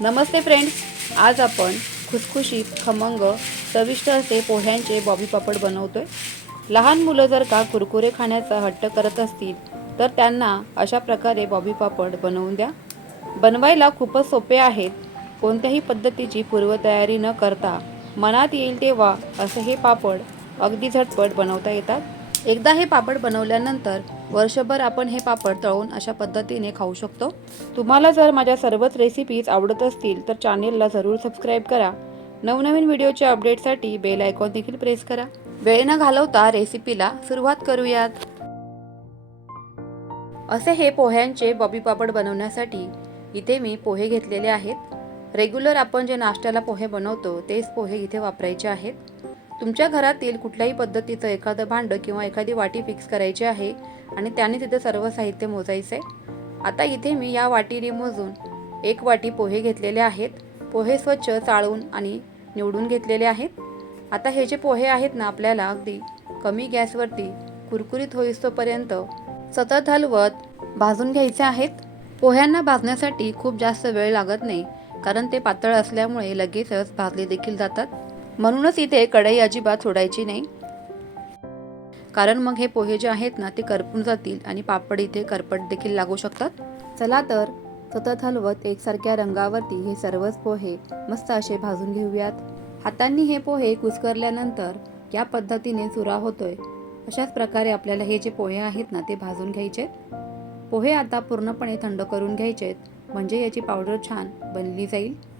नमस्ते friends आज आपण खुसखुशीत खमंग चविष्ट असे पोह्यांचे बॉबी पापड बनवतोय. लहान मुलं जर का कुरकुरे खाण्याचा हट्ट करत असतील तर त्यांना अशा प्रकारे बॉबी पापड बनवून द्या. बनवायला खूपच सोपे आहेत. कोणत्याही पद्धतीची पूर्वतयारी न करता मनात येईल तेव्हा असे हे पापड अगदी झटपट बनवता येतात. एकदा हे पापड बनवल्यानंतर वर्षभर आपण हे पापड तळून अशा पद्धतीने खाऊ शकतो. तुम्हाला जर माझ्या सर्वच रेसिपीज आवडत असतील तर चॅनेलला जरूर सबस्क्राईब करा. नवनवीन व्हिडिओच्या अपडेटसाठी बेल आयकॉन देखील प्रेस करा. वेळ न घालवता रेसिपीला सुरुवात करूयात. असे हे पोह्यांचे बॉबी पापड बनवण्यासाठी इथे मी पोहे घेतलेले आहेत. रेग्युलर आपण जे नाश्त्याला पोहे बनवतो तेच पोहे इथे वापरायचे आहेत. तुमच्या घरातील कुठल्याही पद्धतीचं एखादं भांडं किंवा एखादी वाटी फिक्स करायची आहे आणि त्याने तिथे सर्व साहित्य मोजायचे आता इथे मी या वाटीने मोजून एक वाटी पोहे घेतलेले आहेत. पोहे स्वच्छ चाळून आणि निवडून घेतलेले आहेत. आता हे जे पोहे आहेत ना आपल्याला अगदी कमी गॅसवरती कुरकुरीत होईस्तोपर्यंत सतत हलवत भाजून घ्यायचे आहेत. पोह्यांना भाजण्यासाठी खूप जास्त वेळ लागत नाही कारण ते पातळ असल्यामुळे लगेचच भाजले देखील जातात. म्हणूनच इथे कढई अजिबात सोडायची नाही. कारण मग हे पोहे जे आहेत ना ते करपून जातील आणि पापड इथे करपट देखील लागू शकतात. चला तर सतत हलवत एकसारख्या रंगावरती हे सर्वच पोहे मस्त असे भाजून घेऊयात. हातांनी हे पोहे कुस्करल्यानंतर या पद्धतीने चुरा होतोय. अशाच प्रकारे आपल्याला हे जे पोहे आहेत ना ते भाजून घ्यायचे पोहे आता पूर्णपणे थंड करून घ्यायचेत. म्हणजे याची पावडर छान बनली जाईल.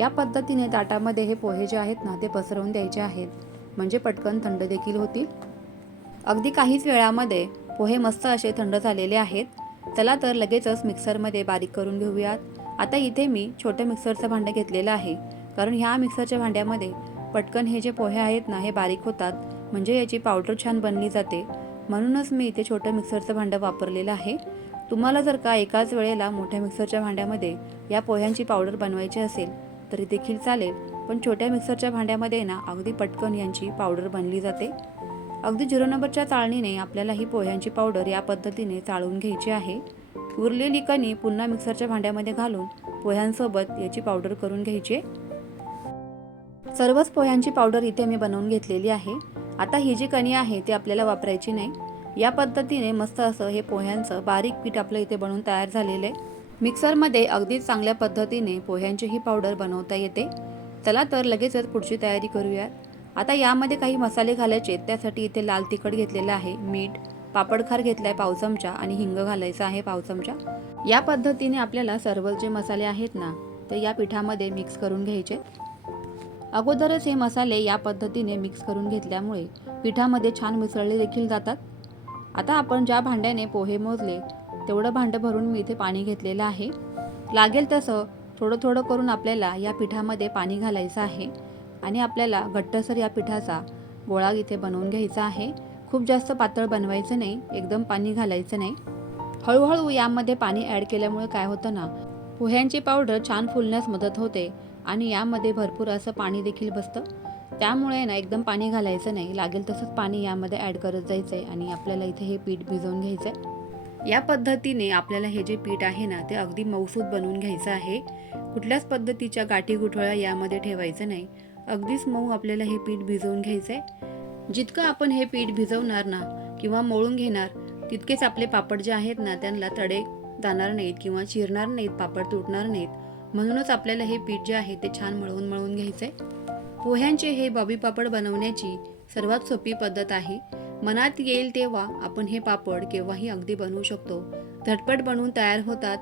या पद्धतीने ताटामध्ये हे पोहे जे आहेत ना ते पसरवून द्यायचे आहेत. म्हणजे पटकन थंड देखील होतील. अगदी काहीच वेळामध्ये पोहे मस्त असे थंड झालेले आहेत. चला तर लगेचच मिक्सरमध्ये बारीक करून घेऊयात. आता इथे मी छोटं मिक्सरचं भांडं घेतलेलं आहे. कारण ह्या मिक्सरच्या भांड्यामध्ये पटकन हे जे पोहे आहेत ना हे बारीक होतात. म्हणजे याची पावडर छान बनली जाते. म्हणूनच मी इथे छोटं मिक्सरचं भांडं वापरलेलं आहे. तुम्हाला जर का एकाच वेळेला मोठ्या मिक्सरच्या भांड्यामध्ये या पोह्यांची पावडर बनवायची असेल तरी देखील चालेल. पण छोट्या मिक्सरच्या भांड्यामध्ये ना अगदी पटकन यांची पावडर बनली जाते. अगदी झिरो नंबरच्या चाळणीने आपल्याला ही पोह्यांची पावडर या पद्धतीने चाळून घ्यायची आहे. उरलेली कणी पुन्हा मिक्सरच्या भांड्यामध्ये घालून पोह्यांसोबत याची पावडर करून घ्यायची सर्वच पोह्यांची पावडर इथे मी बनवून घेतलेली आहे. आता ही जी कणी आहे ती आपल्याला वापरायची नाही. या पद्धतीने मस्त असं हे पोह्यांचं बारीक पीठ आपलं इथे बनवून तयार झालेलं आहे. मिक्सरमध्ये अगदीच चांगल्या पद्धतीने पोह्यांची ही पावडर बनवता येते. चला तर लगेचच पुढची तयारी करूयात. आता यामध्ये काही मसाले घालायचे आहेत. त्यासाठी इथे लाल तिखट घेतलेलं आहे मीठ पापडखार घेतलाय पाव चमचा आणि हिंग घालायचा आहे पाव चमचा. या पद्धतीने आपल्याला सर्व जे मसाले आहेत ना ते या पिठामध्ये मिक्स करून घ्यायचे. अगोदरच हे मसाले या पद्धतीने मिक्स करून घेतल्यामुळे पिठामध्ये छान मिसळले देखील जातात. आता आपण ज्या भांड्याने पोहे मोजले तेवढं भांडं भरून मी इथे पाणी घेतलेलं आहे. लागेल तसं थोडं थोडं करून आपल्याला या पिठामध्ये पाणी घालायचं आहे आणि आपल्याला घट्टसर या पिठाचा गोळा इथे बनवून घ्यायचा आहे. खूप जास्त पातळ बनवायचं नाही एकदम पाणी घालायचं नाही. हळूहळू यामध्ये पाणी ॲड केल्यामुळे काय होतं ना पोह्यांची पावडर छान फुलण्यास मदत होते आणि यामध्ये भरपूर असं पाणी देखील बसतं. त्यामुळे ना एकदम पाणी घालायचं नाही लागेल तसंच पाणी यामध्ये ॲड करत जायचं आहे आणि आपल्याला इथे हे पीठ भिजवून घ्यायचं आहे या पद्धतीने आपल्याला हे जे पीठ आहे ना ते अगदी मऊसूद बनवून घ्यायचं आहे. कुठल्याच पद्धतीच्या गाठी गुठळ्या यामध्ये ठेवायचं नाही. अगदीच मऊ आपल्याला हे पीठ भिजवून घ्यायचं आहे जितकं आपण हे पीठ भिजवणार ना किंवा मळून घेणार तितकेच आपले पापड जे आहेत ना त्यांना तडे जाणार नाहीत किंवा चिरणार नाहीत पापड तुटणार नाहीत. म्हणूनच आपल्याला हे पीठ जे आहे ते छान मळवून मळवून घ्यायचं आहे पोह्यांचे हे बॉबी पापड बनवण्याची सर्वात सोपी पद्धत आहे. मनात येईल तेव्हा आपण हे पापड केव्हाही अगदी बनवू शकतो. झटपट बनवून तयार होतात.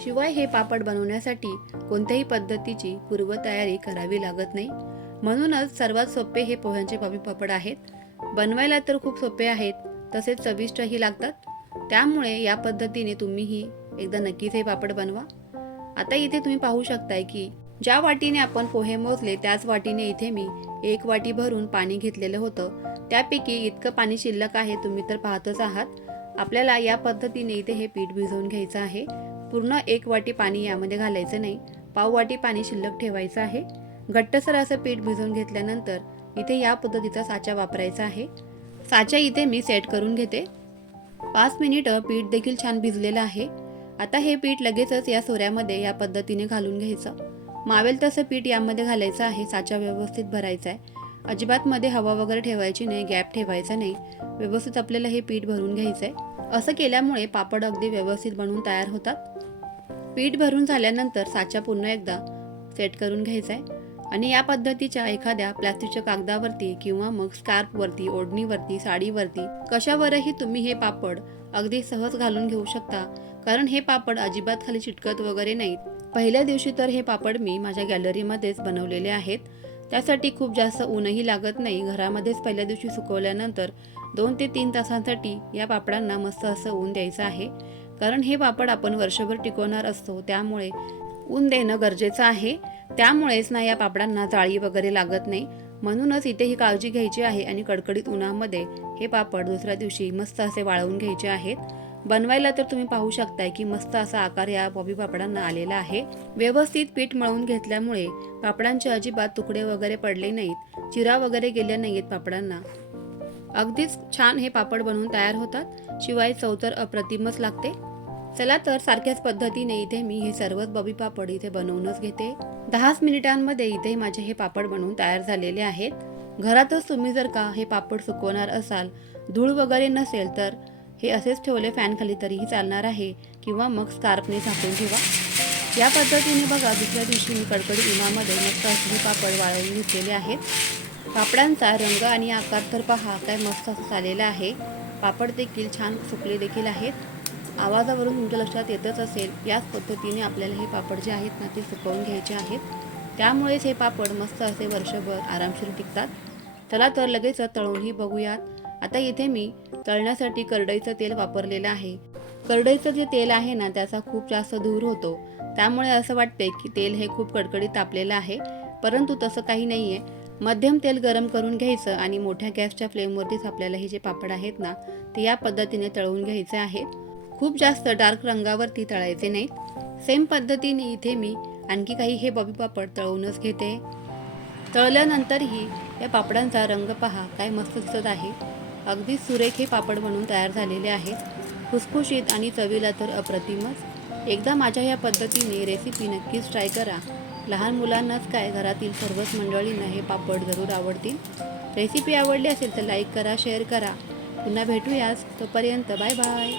शिवाय हे पापड बनवण्यासाठी कोणत्याही पद्धतीची पूर्वतयारी करावी लागत नाही. म्हणूनच सर्वात सोपे हे पोह्यांचे पापी पापड आहेत. बनवायला तर खूप सोपे आहेत. तसेच चविष्टही लागतात. त्यामुळे या पद्धतीने तुम्हीही एकदा नक्कीच हे पापड बनवा. आता इथे तुम्ही पाहू शकताय की ज्या वाटीने आपण पोहे मोजले त्याच वाटीने इथे मी एक वाटी भरून पाणी घेतलेलं होतं. त्यापैकी इतकं पाणी शिल्लक आहे तुम्ही तर पाहतच आहात. आपल्याला या पद्धतीने इथे हे पीठ भिजवून घ्यायचं आहे. पूर्ण एक वाटी पाणी यामध्ये घालायचं नाही. पाव वाटी पाणी शिल्लक ठेवायचं आहे. घट्टसर असं पीठ भिजवून घेतल्यानंतर इथे या पद्धतीचा साचा वापरायचा आहे. साचा इथे मी सेट करून घेते. पाच मिनिटं पीठ देखील छान भिजलेलं आहे. आता हे पीठ लगेचच या सोऱ्यामध्ये या पद्धतीने घालून घ्यायचं. मावेल तसं पीठ यामध्ये घालायचं आहे साचा व्यवस्थित भरायचा आहे. अजिबात मध्ये हवा वगैरे ठेवायची नाही गॅप ठेवायचा नाही. व्यवस्थित आपल्याला हे पीठ भरून घ्यायचं आहे असं केल्यामुळे पापड अगदी व्यवस्थित बनवून तयार होतात. पीठ भरून झाल्यानंतर साचा पुन्हा एकदा सेट करून घ्यायचा आहे आणि या पद्धतीच्या एखाद्या प्लॅस्टिकच्या कागदावरती किंवा मग स्कार्फवरती ओढणीवरती साडीवरती कशावरही तुम्ही हे पापड अगदी सहज घालून घेऊ शकता. कारण हे पापड अजिबात खाली चिटकत वगैरे नाहीत. पहिल्या दिवशी तर हे पापड मी माझ्या गॅलरीमध्येच बनवलेले आहेत. त्यासाठी खूप जास्त ऊनही लागत नाही. घरामध्येच पहिल्या दिवशी सुकवल्यानंतर दोन ते तीन तासांसाठी या पापडांना मस्त असं ऊन द्यायचं आहे. कारण हे पापड आपण वर्षभर टिकवणार असतो त्यामुळे ऊन देणं गरजेचं आहे. त्यामुळेच ना या पापडांना जाळी वगैरे लागत नाही. म्हणूनच इथे ही काळजी घ्यायची आहे आणि कडकडीत उन्हामध्ये हे पापड दुसऱ्या दिवशी मस्त असे वाळवून घ्यायचे आहेत. बनवायला तर तुम्ही पाहू शकताय की मस्त असा आकार या बॉबी पापडांना आलेला आहे. व्यवस्थित पीठ मळून घेतल्यामुळे पापडांचे अजिबात तुकडे वगैरे पडले नाहीत. चिरा वगैरे गेल्या नाहीत पापडांना. अगदीच छान हे पापड बनवून तयार होतात. शिवाय चव तर अप्रतिमच लागते. चला तर सारख्याच पद्धतीने इथे मी हे सर्वच बॉबी पापड इथे बनवूनच घेते. दहाच मिनिटांमध्ये इथे माझे हे पापड बनवून तयार झालेले आहेत. घरातच तुम्ही जर का हे पापड सुकवणार असाल धूळ वगैरे नसेल तर हे असेच ठेवले फॅनखाली तरीही चालणार आहे. किंवा मग स्कार्फने झाकून ठेवा. या पद्धतीने बघा दुसऱ्या दिवशी मी कडकडीत उन्हामध्ये मस्त असले पापड वाळवून घेतलेले आहेत. पापडांचा रंग आणि आकार तर पहा काय मस्त असं चाललेला आहे. पापड देखील छान सुकले देखील आहेत. आवाजावरून तुमच्या लक्षात येतच असेल याच पद्धतीने आपल्याला हे पापड जे आहेत ना ते सुकवून घ्यायचे आहेत. त्यामुळेच हे पापड मस्त असे वर्षभर आरामशीर टिकतात. चला तर लगेच तळूनही बघूयात. आता इथे मी तळण्यासाठी करडईचं तेल वापरलेलं आहे. करडईचं जे तेल आहे ना त्याचा खूप जास्त धूर होतो. त्यामुळे असं वाटते की तेल हे खूप कडकडीत तापलेलं आहे. परंतु तसं काही नाही आहे मध्यम तेल गरम करून घ्यायचं आणि मोठ्या गॅसच्या फ्लेमवरतीच आपल्याला हे जे पापड आहेत ना ते या पद्धतीने तळून घ्यायचे आहेत खूप जास्त डार्क रंगावरती तळायचे नाहीत सेम पद्धतीने इथे मी आणखी काही हे बॉबी पापड तळूनच घेते. तळल्यानंतरही या पापडांचा रंग पहा काय मस्त दिसत आहे. अगदी सुरेख हे पापड म्हणून तयार झालेले आहेत. खुसखुशीत आणि चवीला तर अप्रतिमच. एकदा माझ्या या पद्धतीने रेसिपी नक्कीच ट्राय करा. लहान मुलांनाच काय घरातील सर्वच मंडळींना हे पापड जरूर आवडतील. रेसिपी आवडली असेल तर लाईक करा शेअर करा. पुन्हा भेटूयाच तोपर्यंत बाय बाय